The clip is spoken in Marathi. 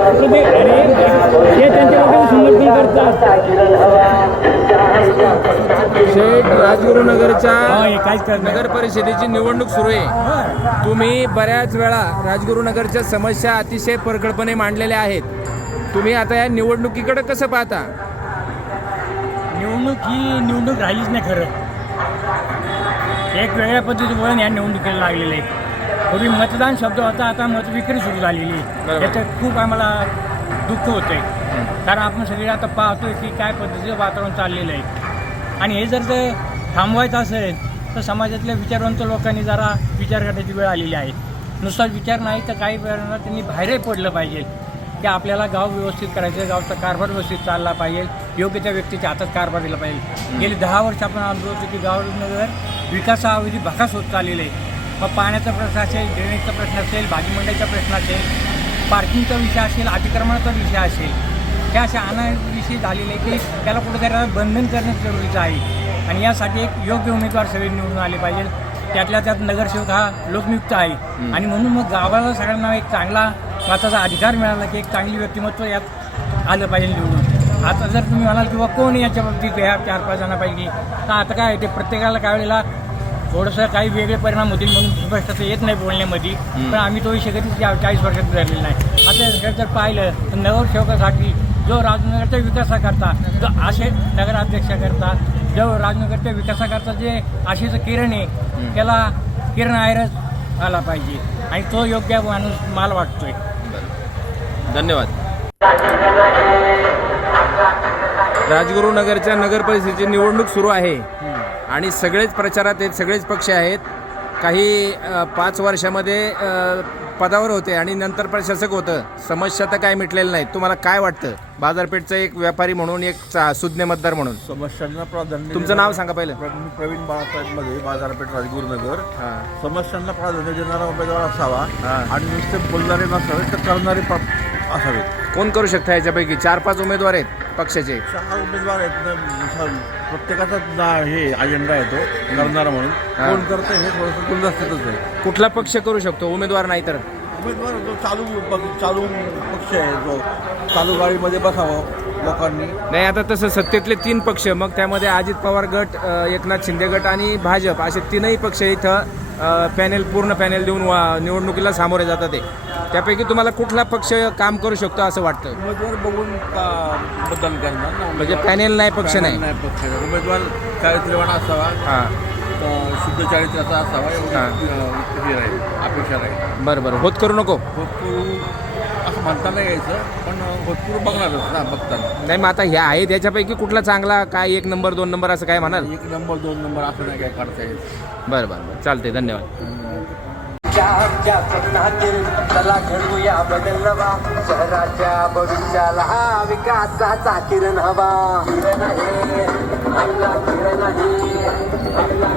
आणि हे समर्थन करतात. राजगुरुनगरच्या. नगर परिषदेची निवडणूक सुरू आहे. तुम्ही बऱ्याच वेळा राजगुरुनगरच्या समस्या अतिशय परखडपणे मांडलेल्या आहेत. तुम्ही आता या निवडणुकीकडे कसं पाहता? निवडणूक ही निवडणूक राहिलीच नाही खरं. एक वेगळ्या पद्धतीचं वळण या निवडणुकीला लागलेलं आहे पूर्वी मतदान शब्द होता आता मत विक्री सुरू झालेली आहे. याच्यात खूप आम्हाला दुःख होतं आहे कारण आपण सगळे आता पाहतोय की काय पद्धतीचं वातावरण चाललेलं आहे. आणि हे जर ते थांबवायचं असेल तर समाजातल्या विचारवंत लोकांनी जरा विचार करण्याची वेळ आलेली आहे. नुसता विचार नाही तर काही वेळांना त्यांनी बाहेरही पडलं पाहिजे. की आपल्याला गाव व्यवस्थित करायचं गावचा कारभार व्यवस्थित चालला पाहिजे. योग्य त्या व्यक्तीच्या हातात कारभार दिला पाहिजे. गेली दहा वर्ष आपण अनुभवतो की गावनगर विकासावधी भकास होत चाललेलं आहे. मग पाण्याचा प्रश्न असेल ड्रेनेजचा प्रश्न असेल भाजी मंडईचा प्रश्न असेल पार्किंगचा विषय असेल अतिक्रमणाचा विषय असेल हे असे अनेक विषय झालेले की त्याला कुठेतरी बंधन करणे जरुरीचं आहे. आणि यासाठी एक योग्य उमेदवार सगळे निवडून आले पाहिजे. त्यातल्या त्यात नगरसेवक हा लोकनियुक्त आहे. आणि म्हणून मग गावाला सगळ्यांना एक चांगला मताचा अधिकार मिळाला की एक चांगली व्यक्तिमत्व यात आलं पाहिजे निवडून. आता जर तुम्ही म्हणाल किंवा कोण याच्या बाबतीत ह्या चार पाच जणांपैकी? तर आता काय ते प्रत्येकाला काय वेळेला थोडंसं काही वेगळे परिणाम होतील म्हणून स्पष्टता येत नाही बोलण्यामध्ये. पण आम्ही तो विषय कधीच या चाळीस वर्षात धरलेला नाही. आता जर जर पाहिलं तर नगरसेवकासाठी जो राजनगरच्या विकासाकरता जो आशे नगराध्यक्षाकरता जो राजनगरच्या विकासाकरता जे आशेचं किरण आहे त्याला किरण आयरच आला पाहिजे. आणि तो योग्य माणूस मला वाटतोय. धन्यवाद. राजगुरुनगरच्या नगर परिषदेची निवडणूक सुरू आहे. आणि सगळेच प्रचारात आहेत सगळेच पक्ष आहेत. काही पाच वर्षामध्ये पदावर होते आणि नंतर प्रशासक होतं. समस्या तर काय मिटलेल्या नाहीत. तुम्हाला काय वाटतं? बाजारपेठचा एक व्यापारी म्हणून एक सुज्ञ मतदार म्हणून. समस्यांना प्राधान्य तुमचं नाव सांगा पहिलं. प्रवीण प्रवीण बाळासाहेबमध्ये बाजारपेठ राजगुरुनगर समस्यांना प्राधान्य देणारा उमेदवार असावा. आणि नुसते बोलणारे नसावे तर करणारे असावेत. कोण करू शकता याच्यापैकी? चार पाच उमेदवार आहेत. पक्षाचे? सहा उमेदवार आहेत ना, प्रत्येकाचा ना- हे अजेंडा आहे तो करणारा म्हणून. कोण करतं हे थोडंसं गुलदस्त्यातच आहे. कुठला पक्ष करू शकतो? उमेदवार नाही तर? उमेदवार जो चालू पक्ष- चालू पक्ष आहे जो. चालू गाडीमध्ये बसावं लोकांनी. नाही आता तसं सत्तेतले तीन पक्ष मग त्यामध्ये अजित पवार गट अ, एकनाथ शिंदे गट आणि भाजप असे तीनही पक्ष इथं पॅनेल पूर्ण पॅनेल देऊन वा- निवडणुकीला सामोरे जातात ते. त्यापैकी तुम्हाला कुठला पक्ष काम करू शकतो असं वाटतं उमेदवार बघून का मतदान करणार ना म्हणजे पॅनेल नाही पक्ष नाही. नाही पक्ष नाही. उमेदवार चारित्र्यवान असावा. हां. अं, शुद्ध चारित्र्याचा असावा एवढी हा. अं, हे राहील अपेक्षा राहील. बरं बरं. होत करू नको? भोजपुरू असं म्हणता नाही यायचं पण भोजपुरू बघणारच ना बघताना. नाही मग आता ह्या आहेत याच्यापैकी कुठला चांगला काय एक नंबर दोन नंबर असं काय म्हणाल? एक नंबर दोन नंबर असं नाही काय काढता येईल बरं बरं बरं. चालते धन्यवाद. आमच्या स्वप्नातील चला घडवूया बदल नवा. शहराच्या भविष्याला विकासाचा किरण हवा. किरण आहे किरण किरण